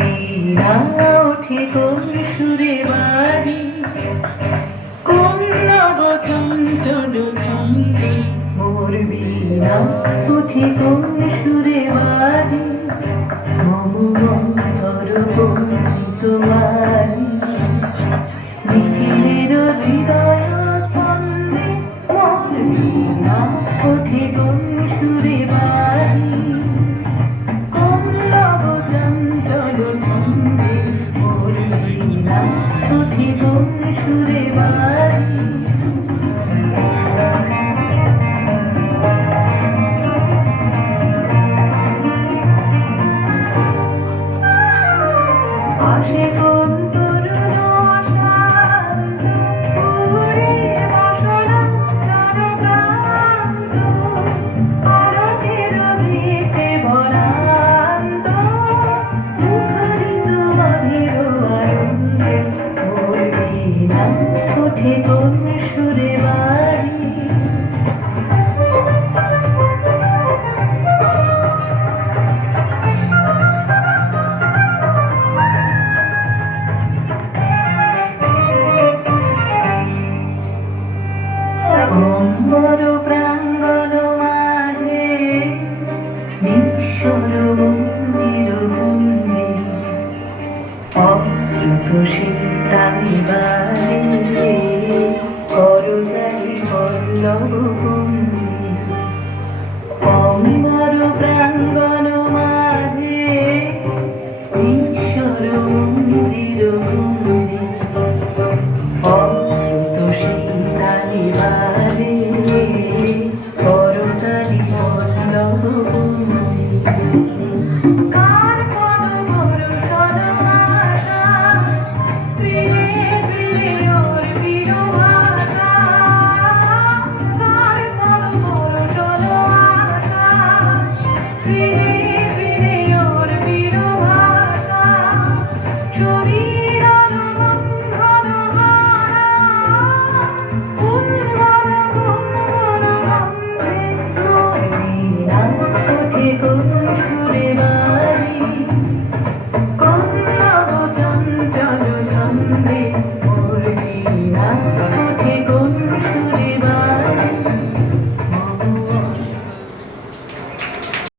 বীণা ওঠে কোন সুরে বাজে, কোন নব চঞ্চল ছন্দে মোর বীণা ওঠে কোন সুরে বাজে, মম অন্তর বন্ধু তোমারি নিখিলের হৃদয় স্পন্দে মোর বীণা ওঠে কোন সুরে বাজে, কোন নব চঞ্চল ছন্দে মোর বীণা ওঠে কোন সুরে বাজে। আসে কোন তরুণ শান্ত পুরে বাসনা চরক্রান্ত, আরতির ভিতে ভরান্ত মুখরিত অধীর আনন্দে মোর বীণা ওঠে কোন সুরে বাজে। অম্বর প্রাঙ্গণ মাঝে নিঃস্বর মন্দির গুঞ্জে, অশ্রুত সীতারি বাজে করতালি পল্লব